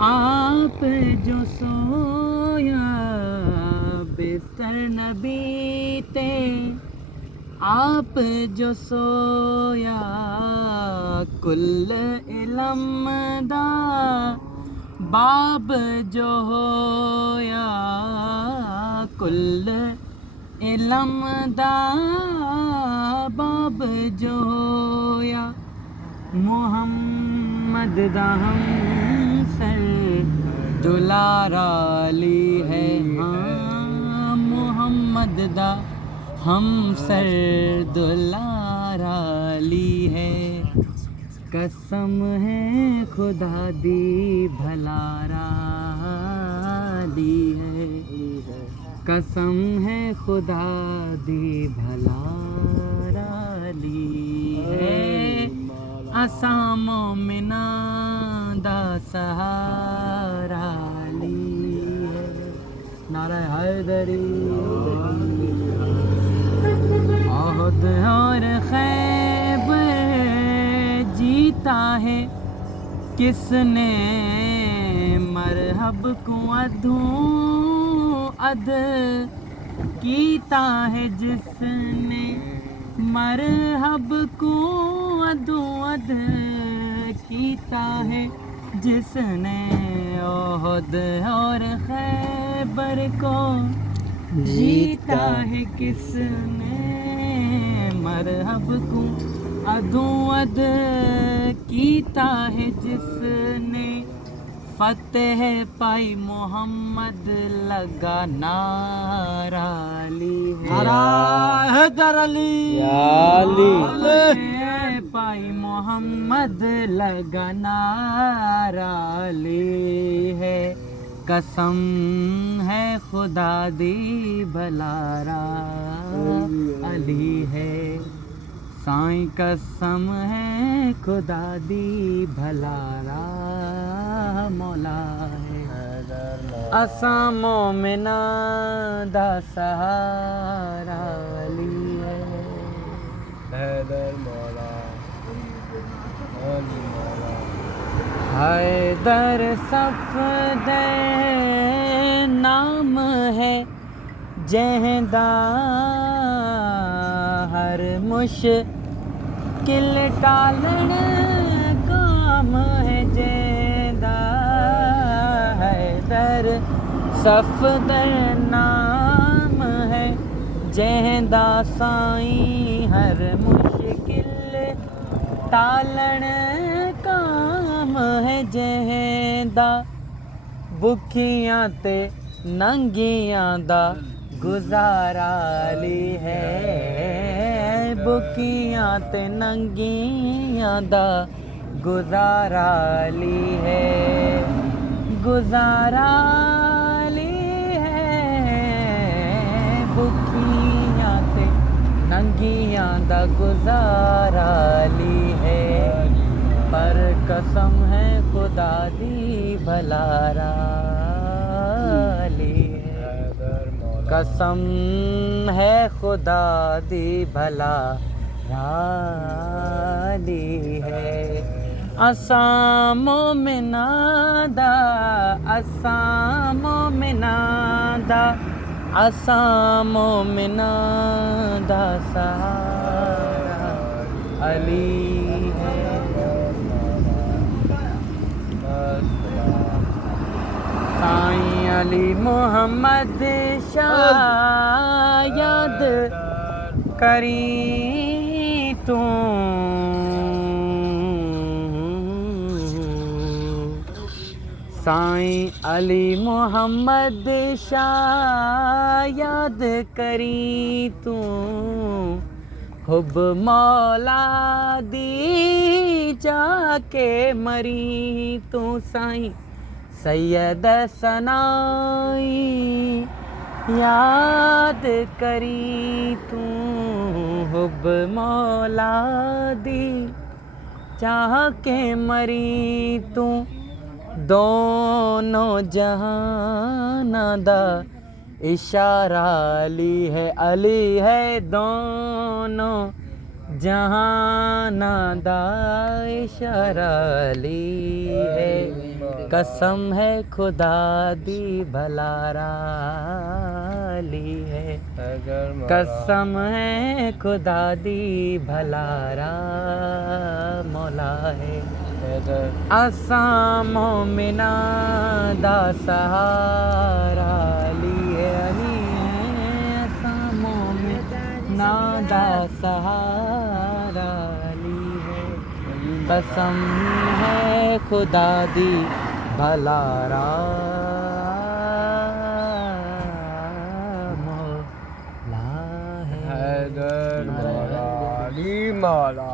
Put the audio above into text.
आप जो सोया बिस्तर न बीते, आप जो सोया कुल इलम दा, बाब जो होया कुल इलम दा, बाब जो होया मुहम्मद दा हम सर दुलारा ली है। हाँ मुहम्मद दा हम सर दुलारा ली है। कसम है खुदा दी भलारा ली है, कसम है खुदा दी भलारा ली है। असां मोमिना दा सहारा ली है। नारा हैदरी। ओहद और खैबर जीता है किसने, मरहब को अधूं अध कीता है जिसने, मरहब को अधूं अध कीता है जिसने। ओहद और खैबर को जीता है किसने, मरहब को अधूं अध कीता है जिसने। फतेह पाई मोहम्मद लगा नारा ली है। नारा हैदर अली फतेह पाई मोहम्मद लगा नारा ली है। कसम है खुदा दी भलारा अली है। साईं कसम है खुदा दी भलारा मौला है। असां मोमिना दा सहारा ली है। हैदर मौला अली मौला। हैदर सफदे नाम है जहदा, हर मुश्किल टालन काम है जहदा। हैदर सफदर नाम है जहदा, साईं हर मुश्किल टालन काम है जहदा। भुखियां ते नंगियां दा गुजारा ली है, भुखियां ते नंगियां दा गुजारा ली है। गुजारा ली है, भुखियां ते नंगियां दा गुजारा ली है। पर कसम है खुदा दी भलारा ली है। कसम है खुदा दी भलारा ली है। असां मोमिना दा, असां मोमिना दा, असां मोमिना दा सहारा अली है। साईं अली मोहम्मद शाह याद करी तू, साईं अली मोहम्मद शाह याद करी तू। हुब मौला दी जाके मरी तू, साईं सैयद सनाई याद करी तू। हुब मौला दी चाह के मरी तू। दोनों जहाना दा इशारा अली है। दोनों जहाना दा इशारा अली है। कसम है खुदा दी भलारा ली है हैदर मौला कसम है खुदा दी भलारा मौला है हैदर असां मोमिना दा सहारा लिए अली है असां मोमिना दा सहारा ली है कसम है खुदा दी भलारा मौला है हैदर मौला अली मौला